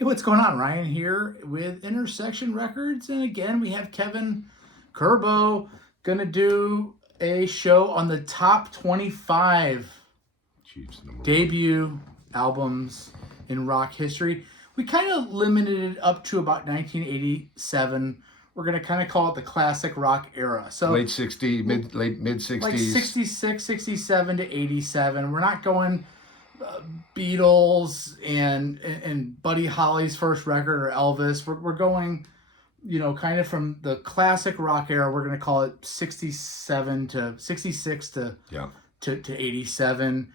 Hey, what's going on? Ryan here with Intersection Records. And again, we have Kevin Kerbo going to do a show on the top 25 debut albums in rock history. We kind of limited it up to about 1987. We're going to kind of call it the classic rock era. So late 60s, mid 60s. Like 66, 67 to 87. We're not going Beatles and Buddy Holly's first record or Elvis. We're going, kind of from the classic rock era. We're going to call it 67 to 66 to 87.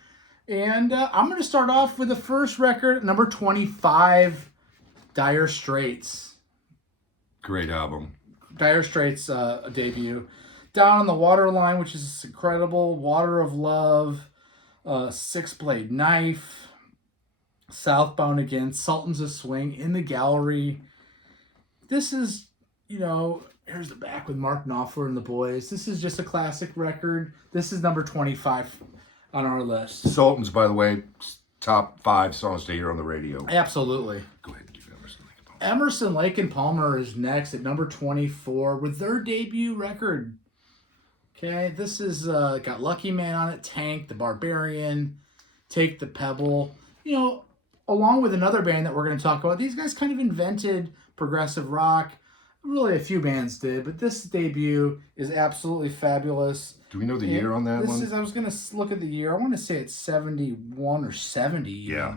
And I'm going to start off with the first record, number 25, Dire Straits. Great album. Dire Straits debut. Down on the Waterline, which is incredible. Water of Love. Six Blade Knife. Southbound Again. Sultans of Swing. In the Gallery. This is, here's the back with Mark Knopfler and the boys. This is just a classic record. This is number 25 on our list. Sultans, by the way, top 5 songs to hear on the radio. Absolutely. Go ahead and do Emerson, Lake and Palmer. Emerson, Lake and Palmer is next at number 24 with their debut record. Okay, this is got Lucky Man on it, Tank, The Barbarian, Take the Pebble. Along with another band that we're going to talk about, these guys kind of invented progressive rock. Really, a few bands did, but this debut is absolutely fabulous. Do we know the year on that one? I was going to look at the year. I want to say it's 71 or 70. Yeah.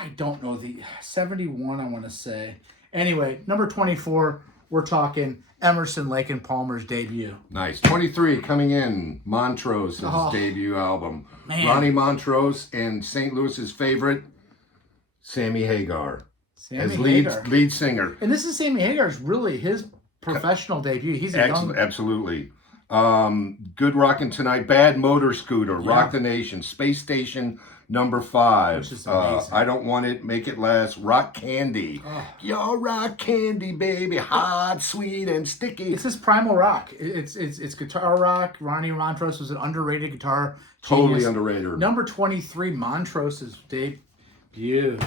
I don't know 71, I want to say. Anyway, number 24, we're talking Emerson, Lake and Palmer's debut. Nice. 23 coming in, Montrose's debut album. Man. Ronnie Montrose and St. Louis's favorite, Sammy Hagar. As lead singer. And this is Sammy Hagar's really his professional debut. He's Absolutely. Good Rockin' Tonight, Bad Motor Scooter, Rock the Nation, Space Station number 5. Which is amazing. I Don't Want It, Make It Last, Rock Candy. Your rock candy, baby, hot, sweet, and sticky. This is primal rock. It's guitar rock. Ronnie Montrose was an underrated guitar. Totally genius. underrated. Number 23, Montrose's debut.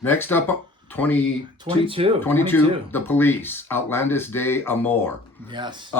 Next up, 22, The Police, Outlandish Day Amor. Yes.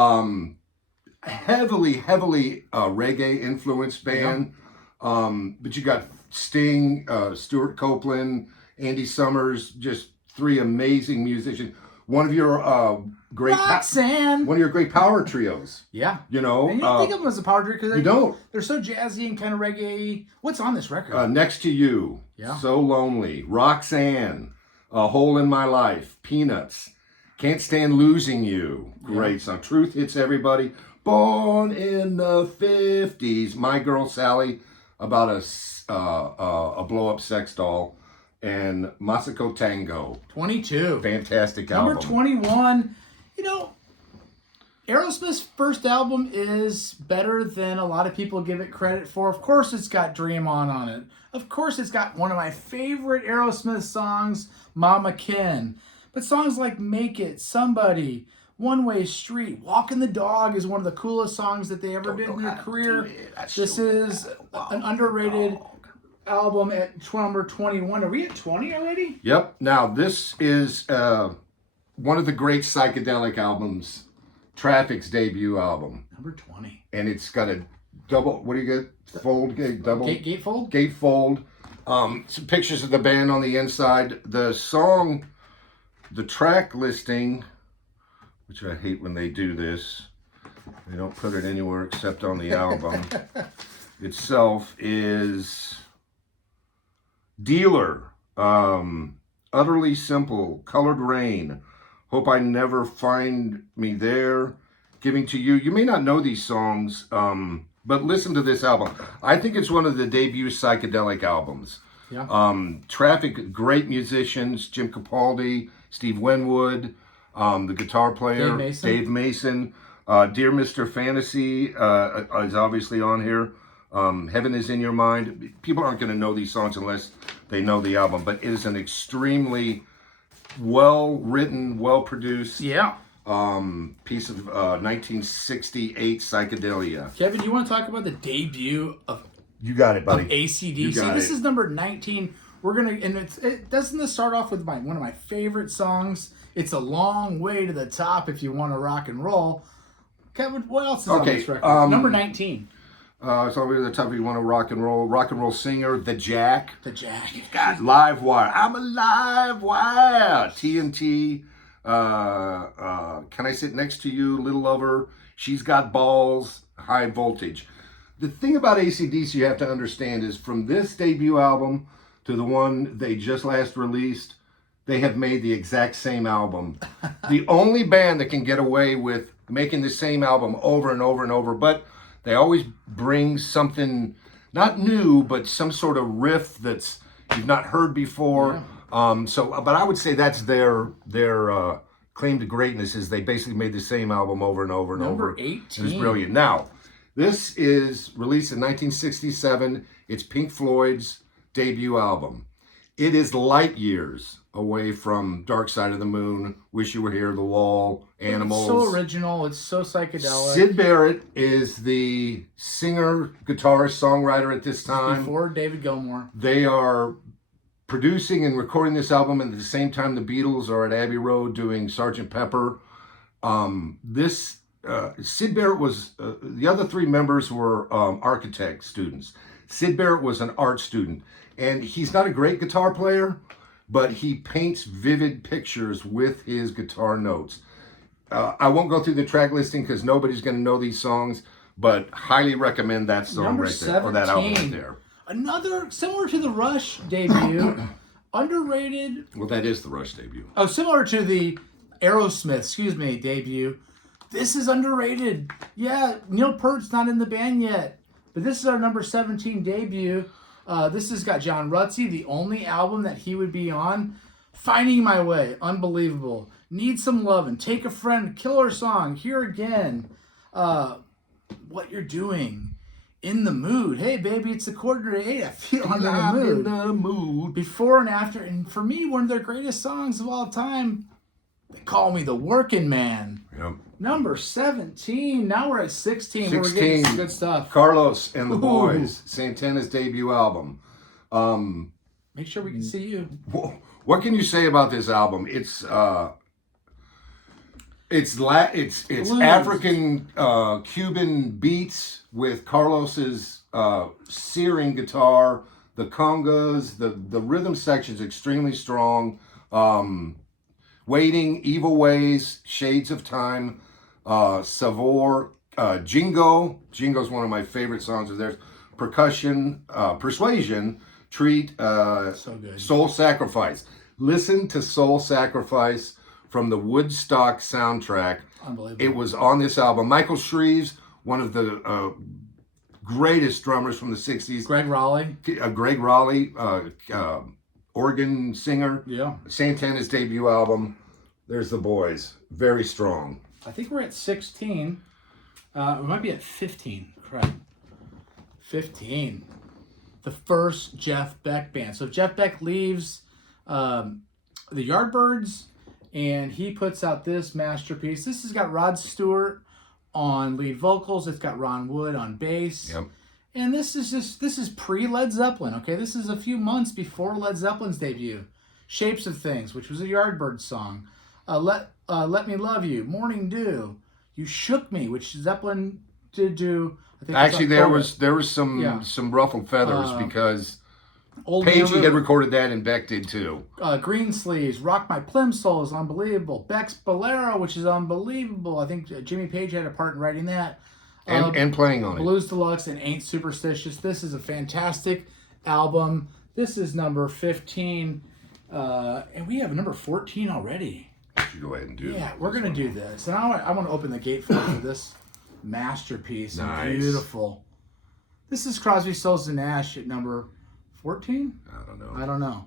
Heavily reggae influenced band. Yep. But you got Sting, Stuart Copeland, Andy Summers, just 3 amazing musicians. One of your great power trios. Yeah. And you don't think of them as a power trio because you don't. They're so jazzy and kind of reggae. What's on this record? Next to You. Yeah. So Lonely. Roxanne. A Hole in My Life. Peanuts. Can't Stand Losing You. Great song. Truth Hits Everybody. Born in the 50s. My Girl Sally, about a blow-up sex doll. And Masako Tango. 22. Fantastic album. Number 21. Aerosmith's first album is better than a lot of people give it credit for. Of course it's got Dream On it. Of course it's got one of my favorite Aerosmith songs, Mama Ken. But songs like Make It, Somebody, One Way Street, Walking the Dog is one of the coolest songs that they ever did in their career. This is an underrated album at number 21. Are we at 20 already? Yep. Now, this is one of the great psychedelic albums, Traffic's debut album. Number 20. And it's got a double, what do you get? Fold, double? Gatefold? Gatefold. Some pictures of the band on the inside. The song, the track listing, which I hate when they do this. They don't put it anywhere except on the album itself, is Dealer, Utterly Simple, Colored Rain, Hope I Never Find Me There, Giving to You. You may not know these songs, but listen to this album. I think it's one of the debut psychedelic albums. Yeah. Traffic, great musicians, Jim Capaldi, Steve Winwood, the guitar player, Dave Mason. Dear Mr. Fantasy is obviously on here. Heaven is in Your Mind. People aren't going to know these songs unless they know the album, but it is an extremely well-written, well-produced piece of 1968 psychedelia. Kevin, you want to talk about the debut of You got it, buddy. ACDC? This is number 19, it doesn't this start off with one of my favorite songs. It's a long way to the top if you want to rock and roll. Kevin, what else is on this record? Number 19. It's all the way to the top if you want to rock and roll singer, The Jack. The Jack. He's got Live Wire. I'm a live wire. TNT. Can I Sit Next to You? Little Lover. She's Got Balls. High Voltage. The thing about ACDC you have to understand is from this debut album to the one they just last released, they have made the exact same album. The only band that can get away with making the same album over and over and over, but they always bring something not new, but some sort of riff that's you've not heard before. Yeah. But I would say that's their claim to greatness is they basically made the same album over and over and over. Number 18. It's brilliant. Now, this is released in 1967. It's Pink Floyd's debut album. It is light years away from Dark Side of the Moon, Wish You Were Here, The Wall, Animals. It's so original. It's so psychedelic. Syd Barrett is the singer, guitarist, songwriter at this time. Before David Gilmour. They are producing and recording this album, and at the same time the Beatles are at Abbey Road doing Sgt. Pepper. Syd Barrett was, the other three members were architect students. Syd Barrett was an art student, and he's not a great guitar player, but he paints vivid pictures with his guitar notes. I won't go through the track listing because nobody's going to know these songs, but highly recommend that song Number right there, or that album right there. Another, similar to the Rush debut, underrated. Well, that is the Rush debut. Oh, similar to the Aerosmith, debut. This is underrated. Yeah, Neil Peart's not in the band yet, but this is our number 17 debut. This has got John Rutsey, the only album that he would be on. Finding My Way, unbelievable. Need Some Lovin', Take a Friend, killer song, Here Again. What You're Doing, In the Mood. Hey, baby, it's a 7:45. I feel I'm in the mood. Before and After, and for me, one of their greatest songs of all time. They Call Me the Working Man. Yep. Number 17. Now we're at 16. Where we're getting some good stuff. Carlos and the Boys, Santana's debut album. Make sure we can see you. What can you say about this album? It's African Cuban beats with Carlos's searing guitar, the congas, the rhythm section's extremely strong. Waiting, Evil Ways, Shades of Time, Savor, Jingo. Jingo's one of my favorite songs of theirs. Percussion, Persuasion, Treat, so good. Soul Sacrifice. Listen to Soul Sacrifice from the Woodstock soundtrack. Unbelievable. It was on this album. Michael Shreves, one of the greatest drummers from the 60s. Greg Raleigh. Organ singer. Yeah. Santana's debut album. There's the Boys. Very strong. I think we're at 16. We might be at 15. Correct. 15. The first Jeff Beck band. So Jeff Beck leaves the Yardbirds, and he puts out this masterpiece. This has got Rod Stewart on lead vocals. It's got Ron Wood on bass. Yep. And this is pre-Led Zeppelin, okay? This is a few months before Led Zeppelin's debut. Shapes of Things, which was a Yardbirds song. Let Me Love You, Morning Dew, You Shook Me, which Zeppelin did do. I think actually there was some ruffled feathers because Old Pagey had recorded that and Beck did too. Green Sleeves, Rock My Plimsoll is unbelievable. Beck's Bolero, which is unbelievable. I think Jimmy Page had a part in writing that. And playing on Blues Deluxe and Ain't Superstitious. This is a fantastic album. This is number 15. And we have number 14 already. You should go ahead and do it. Yeah, we're going to do this. And I want to open the gatefold for this masterpiece. Nice. Beautiful. This is Crosby, Stills, and Nash at number 14? I don't know.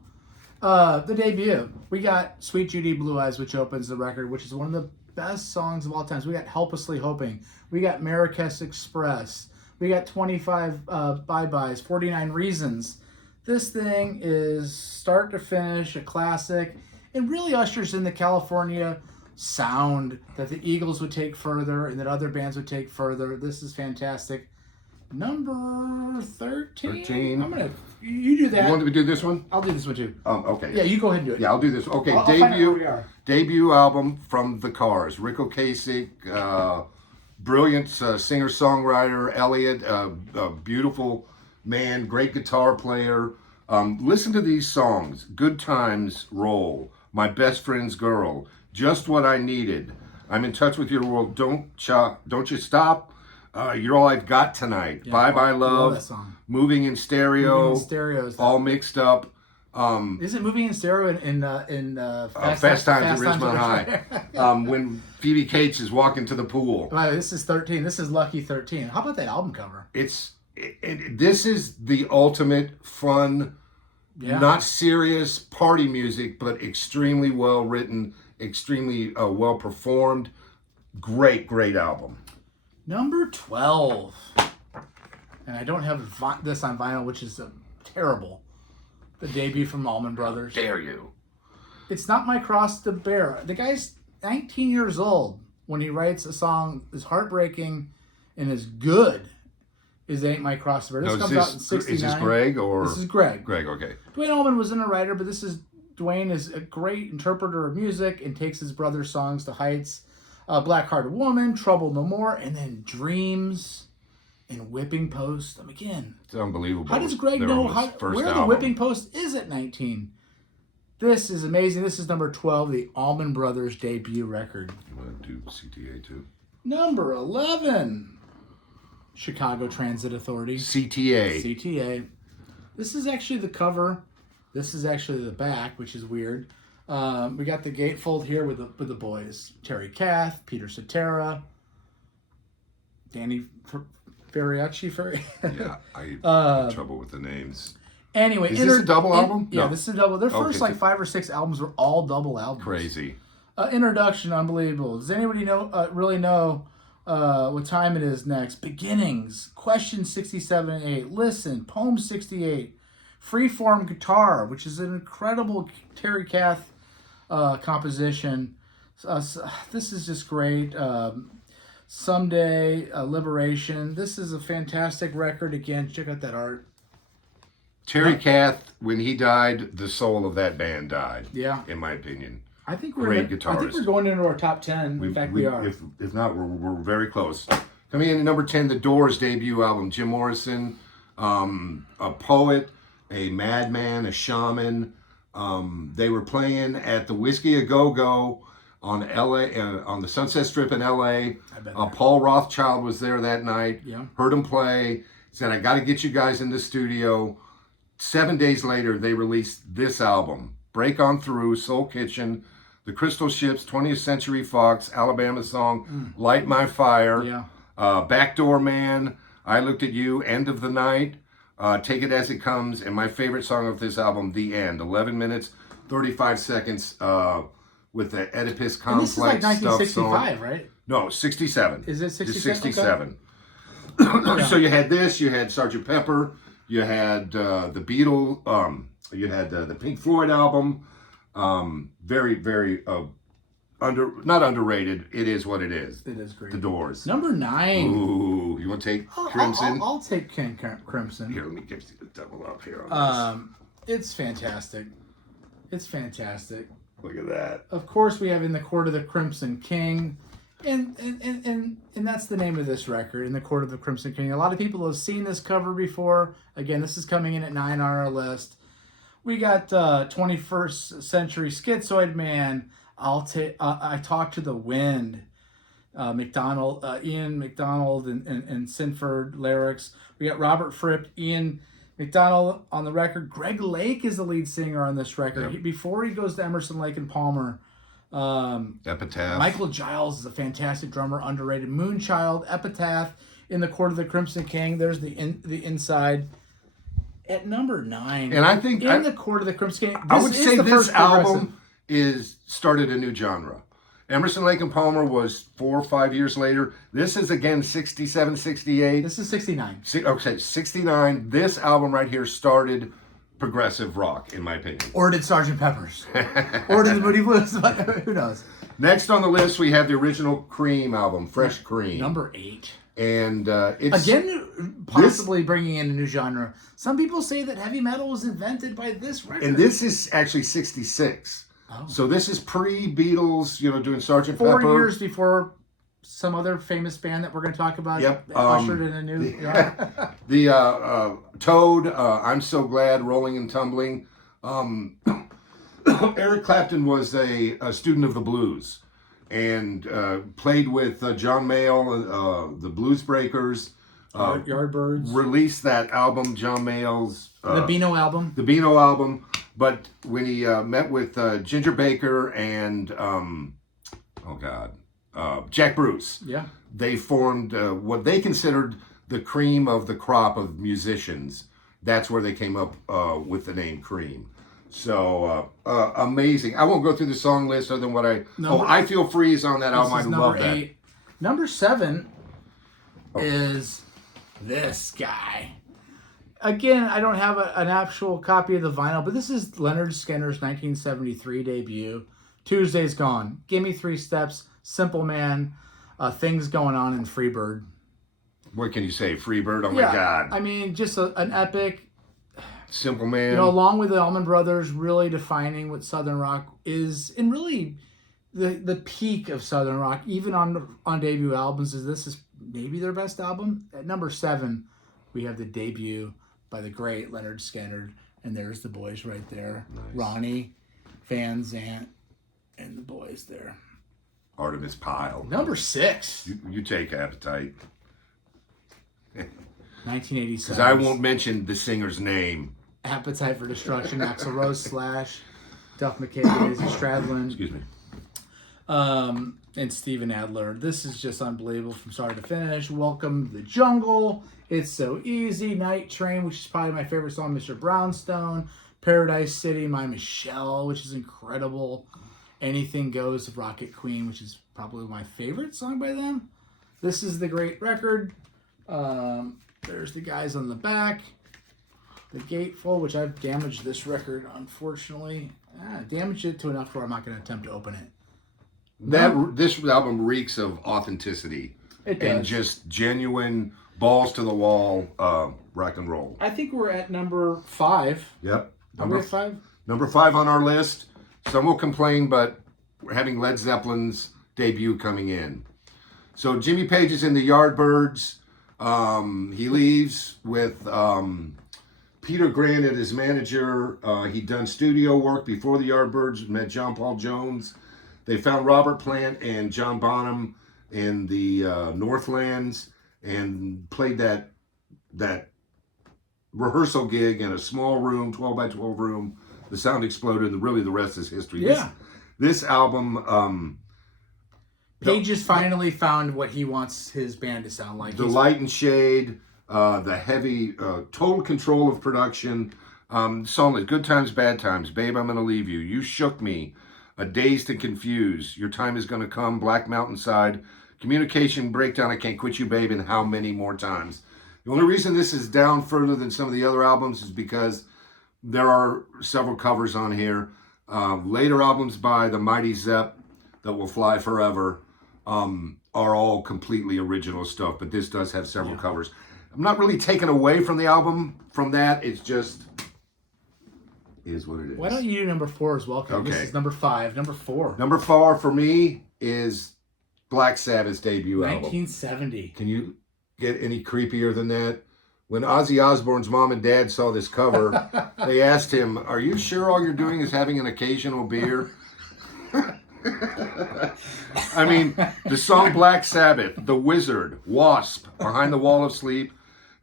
The debut. We got Sweet Judy Blue Eyes, which opens the record, which is one of the best songs of all time. We got Helplessly Hoping. We got Marrakesh Express. We got 25 Bye-Byes, 49 Reasons. This thing is start to finish a classic. It really ushers in the California sound that the Eagles would take further and that other bands would take further. This is fantastic. Number 13. 13. You do that. You want me to do this one? I'll do this one too. Okay. Yeah, you go ahead and do it. Yeah, I'll do this. Okay, I'll find out where we are. debut album from the Cars. Rick Ocasek, brilliant singer-songwriter. Elliot, a beautiful man, great guitar player. Listen to these songs. Good Times Roll. My Best Friend's Girl. Just What I Needed. I'm in Touch with Your World. Don't You Stop. You're All I've Got Tonight. Yeah, Bye Bye Love. That song. Moving in Stereo. Moving in Stereo. All Mixed Up. Is it Moving in Stereo in Fast Times at Ridgemont High? When Phoebe Cates is walking to the pool. Wow, this is 13. This is Lucky 13. How about that album cover? This is the ultimate fun, not serious party music, but extremely well written, extremely well performed. Great album. Number 12. And I don't have this on vinyl, which is terrible. The debut from Almond Brothers. How dare you? It's Not My Cross to Bear. The guy's 19 years old when he writes a song as heartbreaking and as good as Ain't My Cross to Bear. This comes out in 69. Is this Greg or? This is Greg. Greg, okay. Dwayne Allman wasn't a writer, but Dwayne is a great interpreter of music and takes his brother's songs to heights. Black Hearted Woman, Trouble No More, and then Dreams and Whipping Post. Again, it's unbelievable. How does Greg know where the Whipping Post is at 19? This is amazing. This is number 12, the Almond Brothers debut record. You want to do CTA too? Number 11, Chicago Transit Authority. CTA. This is actually the cover. This is actually the back, which is weird. We got the gatefold here with the boys. Terry Kath, Peter Cetera, Danny Ferriacci. Yeah, I have trouble with the names. Anyway, is this a double album? Yeah, this is a double. Their first 5 or 6 albums were all double albums. Crazy. Introduction, unbelievable. Does anybody really know what time it is next? Beginnings, Question 67 and 8. Listen, Poem 68. Freeform Guitar, which is an incredible Terry Kath composition. This is just great. Someday, Liberation. This is a fantastic record. Again, check out that art. Terry Kath, when he died, the soul of that band died. Yeah, in my opinion. I think great guitarist. I think we're going into our top 10. In fact, we are. If not, we're very close. Coming in at number 10, The Doors' debut album. Jim Morrison, a poet, a madman, a shaman. They were playing at the Whiskey A Go Go on on the Sunset Strip in L.A. Paul Rothchild was there that night. Yeah. Heard him play. Said, I got to get you guys in the studio. 7 days later, they released this album. Break On Through, Soul Kitchen, The Crystal Ships, 20th Century Fox, Alabama Song, Light My Fire, Backdoor Man, I Looked at You, End of the Night, Take It As It Comes, and my favorite song of this album, The End. 11 minutes, 35 seconds with the Oedipus Complex. And this is like 1965, right? No, 67. Is it 67? It's 67. Okay. So you had this, you had Sgt. Pepper, you had the Beatles, you had the Pink Floyd album. Very, very not underrated. It is what it is. It is great. The Doors. Number 9. Ooh, you want to take Crimson? I'll take Crimson. Here, let me give you the double up here on this. It's fantastic. It's fantastic. Look at that. Of course, we have In the Court of the Crimson King. And that's the name of this record, In the Court of the Crimson King. A lot of people have seen this cover before. Again, this is coming in at 9 on our list. We got 21st Century Schizoid Man. I Talk to the Wind. Ian McDonald and Sinford lyrics. We got Robert Fripp, Ian McDonald on the record. Greg Lake is the lead singer on this record. Yep. Before he goes to Emerson, Lake and Palmer. Epitaph. Michael Giles is a fantastic drummer, underrated. Moonchild, Epitaph, In the Court of the Crimson King. There's the inside. At number 9, and I think In the Court of the Crimson King. I would say this album started a new genre. Emerson, Lake and Palmer was 4 or 5 years later. This is again 67, 68. This is 69. Okay, 69. This album right here started progressive rock, in my opinion. Or did Sgt. Pepper's. Or did the Moody Blues. Who knows? Next on the list, we have the original Cream album, Fresh Cream. Number 8. And it's again possibly bringing in a new genre. Some people say that heavy metal was invented by this record. And this is actually 66. Oh. So this is pre-Beatles, doing Sgt. Pepper. 4 years before some other famous band that we're going to talk about. Yep. Ushered in a new... The Toad, I'm So Glad, Rolling and Tumbling. Eric Clapton was a student of the blues. And played with John Mayall, the Blues Breakers. Yardbirds. Released that album, John Mayall's... the Beano album. The Beano album. But when he met with Ginger Baker and, Jack Bruce, they formed what they considered the cream of the crop of musicians. That's where they came up with the name Cream. So amazing. I won't go through the song list other than what I Feel Free is on that album. I love that. 8. Number 7 is this guy. Again, I don't have an actual copy of the vinyl, but this is Leonard Skinner's 1973 debut. Tuesday's Gone, Gimme 3 Steps, Simple Man, Things Going On, and Freebird. What can you say? Freebird? Oh my God. I mean, just an epic... Simple Man. Along with the Almond Brothers, really defining what Southern rock is, and really the peak of Southern rock, even on debut albums, this is maybe their best album. At number 7, we have the debut by the great Leonard Skinner, and there's the boys right there. Nice. Ronnie, Van Zant, and the boys there. Artemis Pyle. Number 6. You take Appetite. 1987. Because I won't mention the singer's name. Appetite for Destruction, Axl Rose, Slash, Duff McKagan, Izzy Stradlin. Excuse me. And Steven Adler. This is just unbelievable from start to finish. Welcome to the Jungle. It's So Easy. Night Train, which is probably my favorite song. Mr. Brownstone. Paradise City, My Michelle, which is incredible. Anything Goes of Rocket Queen, which is probably my favorite song by them. This is the great record. There's the guys on the back. The Gateful, which I've damaged this record, unfortunately. Damaged it to enough where I'm not going to attempt to open it. This album reeks of authenticity. It does. And just genuine, balls to the wall rock and roll. I think we're at number 5. Yep. Number 5? Number 5 on our list. Some will complain, but we're having Led Zeppelin's debut coming in. So Jimmy Page is in the Yardbirds. He leaves with Peter Grant as his manager. He'd done studio work before the Yardbirds, met John Paul Jones. They found Robert Plant and John Bonham in the Northlands and played that rehearsal gig in a small room, 12 by 12 room. The sound exploded, and really the rest is history. Yeah. This album... Page has finally found what he wants his band to sound like. The light and shade, the heavy, total control of production. Song like Good Times, Bad Times, Babe, I'm Gonna Leave You, You Shook Me, Dazed and Confused, Your Time Is Gonna Come, Black Mountainside, Communication Breakdown, I Can't Quit You, Babe, and How Many More Times. The only reason this is down further than some of the other albums is because there are several covers on here. Later albums by the Mighty Zepp, That Will Fly Forever, are all completely original stuff, but this does have several covers. I'm not really taken away from the album from that. It's just is what it is. Why don't you do number 4 as well? Okay. This is number 5. Number 4. Number 4 for me is Black Sabbath's debut 1970. Album. Can you get any creepier than that? When Ozzy Osbourne's mom and dad saw this cover, they asked him, "Are you sure all you're doing is having an occasional beer?" I mean, the song Black Sabbath, The Wizard, Wasp, Behind the Wall of Sleep,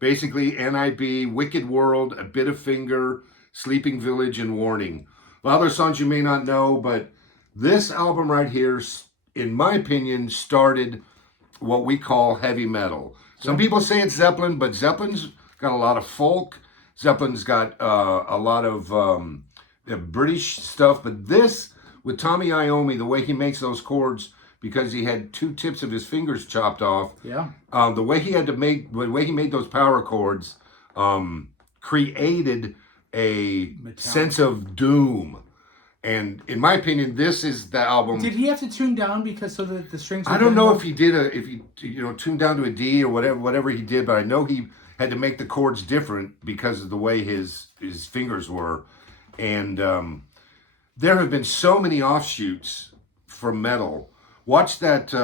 basically NIB, Wicked World, A Bit of Finger, Sleeping Village, and Warning. Other songs you may not know, but this album right here, in my opinion, started what we call heavy metal. Some people say it's Zeppelin, but Zeppelin's got a lot of folk. Zeppelin's got a lot of British stuff, but this, with Tommy Iommi, the way he makes those chords, because he had 2 tips of his fingers chopped off. Yeah. The way he made those power chords, created a sense of doom. And in my opinion, this is the album. Did he have to tune down because so that the strings? I don't know if he did if he tuned down to a D or whatever he did, but I know he had to make the chords different because of the way his fingers were. And there have been so many offshoots from metal. Watch that.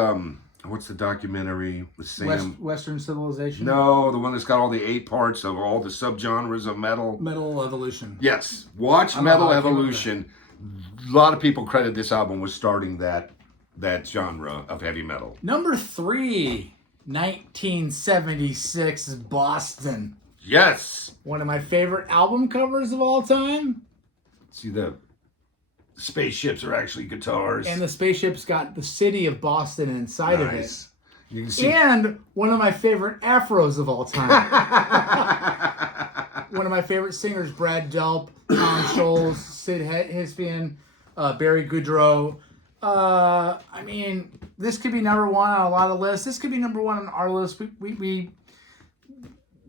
What's the documentary with Sam? Western Civilization? No, the one that's got all the 8 parts of all the subgenres of metal. Metal Evolution. Yes. Watch Metal Evolution. A lot of people credit this album with starting that genre of heavy metal. Number 3, 1976's Boston. Yes. One of my favorite album covers of all time. See, the spaceships are actually guitars. And the spaceship's got the city of Boston inside of it. You can see. And one of my favorite afros of all time. One of my favorite singers, Brad Delp, Tom Scholz, Sid Hispian, Barry Goudreau. I mean, this could be number 1 on a lot of lists. This could be number 1 on our list. We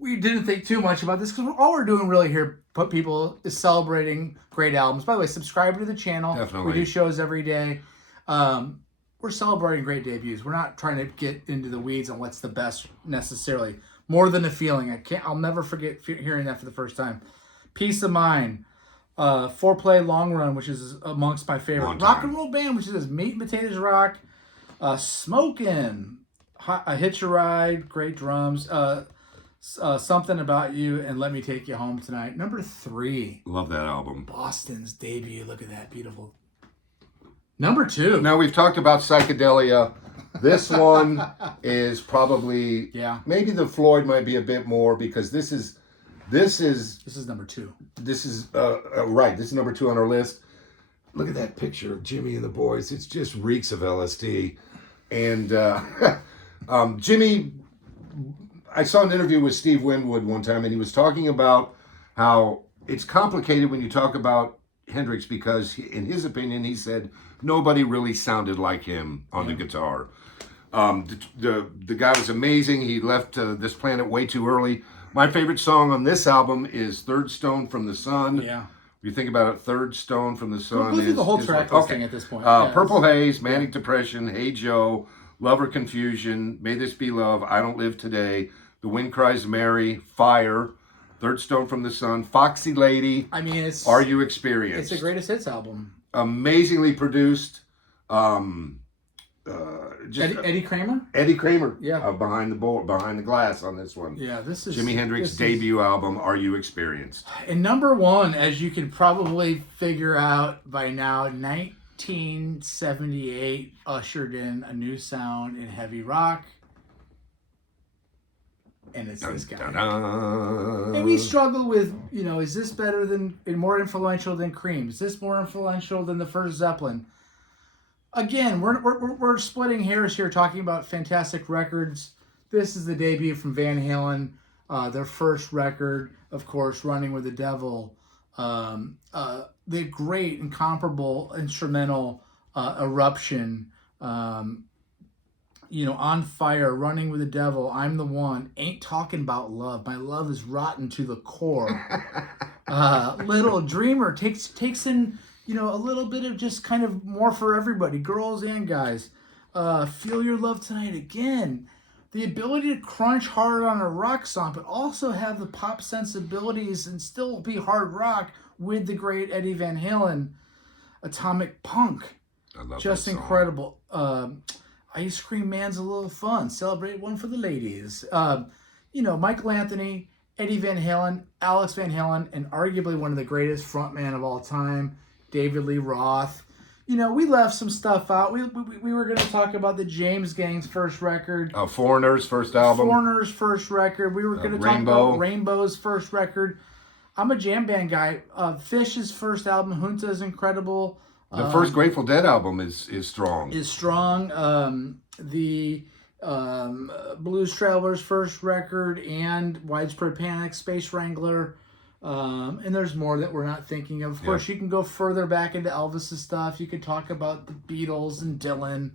didn't think too much about this because all we're doing really here, people, is celebrating great albums. By the way, subscribe to the channel. Definitely. We do shows every day. We're celebrating great debuts. We're not trying to get into the weeds on what's the best necessarily. More Than a Feeling. I'll never forget hearing that for the first time. Peace of Mind. Foreplay Long Run, which is amongst my favorite. Rock and Roll Band, which is Meat and Potatoes Rock. Smokin'. A Hitch a Ride. Great drums. Something About You and Let Me Take You Home Tonight. Number 3. Love that album. Boston's debut. Look at that. Beautiful. Number 2. Now, we've talked about psychedelia. This one is probably, maybe the Floyd might be a bit more because this is number 2. This is right. This is number 2 on our list. Look at that picture of Jimmy and the boys. It's just reeks of LSD. And Jimmy, I saw an interview with Steve Winwood one time, and he was talking about how it's complicated when you talk about Hendrix because, in his opinion, he said nobody really sounded like him on the guitar. The guy was amazing. He left this planet way too early. My favorite song on this album is Third Stone from the Sun. Yeah. If you think about it, Third Stone from the Sun We'll do the whole track listing at this point. Purple Haze, Manic Depression, Hey Joe, Love or Confusion, May This Be Love, I Don't Live Today, The Wind Cries Mary, Fire, Third Stone from the Sun, Foxy Lady. I mean, Are You Experienced? It's a greatest hits album. Amazingly produced. Eddie Kramer? Eddie Kramer. Yeah. Behind the glass on this one. Yeah, this is Jimi Hendrix's debut album, Are You Experienced? And number 1, as you can probably figure out by now, 1978 ushered in a new sound in heavy rock. And it's this guy. And we struggle with, is this better than and more influential than Cream? Is this more influential than the first Zeppelin? Again, we're splitting hairs here, talking about fantastic records. This is the debut from Van Halen, their first record, of course, Running with the Devil. The great, incomparable instrumental Eruption. On Fire, Running with the Devil, I'm the One, Ain't Talking About Love, My Love is Rotten to the Core. Little Dreamer takes in, a little bit of just kind of more for everybody, girls and guys. Feel Your Love Tonight Again. The ability to crunch hard on a rock song, but also have the pop sensibilities and still be hard rock with the great Eddie Van Halen. Atomic Punk. I love just that song. Incredible. Ice Cream Man's a Little Fun. Celebrate one for the ladies. Michael Anthony, Eddie Van Halen, Alex Van Halen, and arguably one of the greatest frontman of all time, David Lee Roth. We left some stuff out. We were going to talk about the James Gang's first record. Foreigner's first album. Foreigner's first record. We were going to talk about Rainbow's first record. I'm a jam band guy. Fish's first album, Junta, is incredible. The first Grateful Dead album is strong. The Blues Traveler's first record and Widespread Panic, Space Wrangler. And there's more that we're not thinking of. Of course, you can go further back into Elvis's stuff. You could talk about the Beatles and Dylan.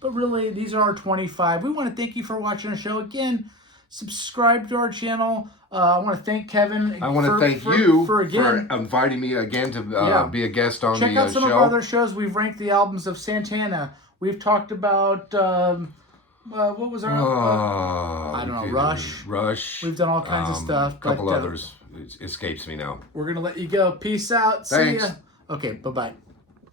But really, these are our 25. We want to thank you for watching our show. Again, subscribe to our channel. I want to thank Kevin. I want to thank you for again inviting me again to be a guest on the show. Check out some of our other shows. We've ranked the albums of Santana. We've talked about what was our I don't know, Rush. We've done all kinds of stuff. A couple others. It escapes me now. We're gonna let you go. Peace out. Thanks. See ya. Okay. Bye bye.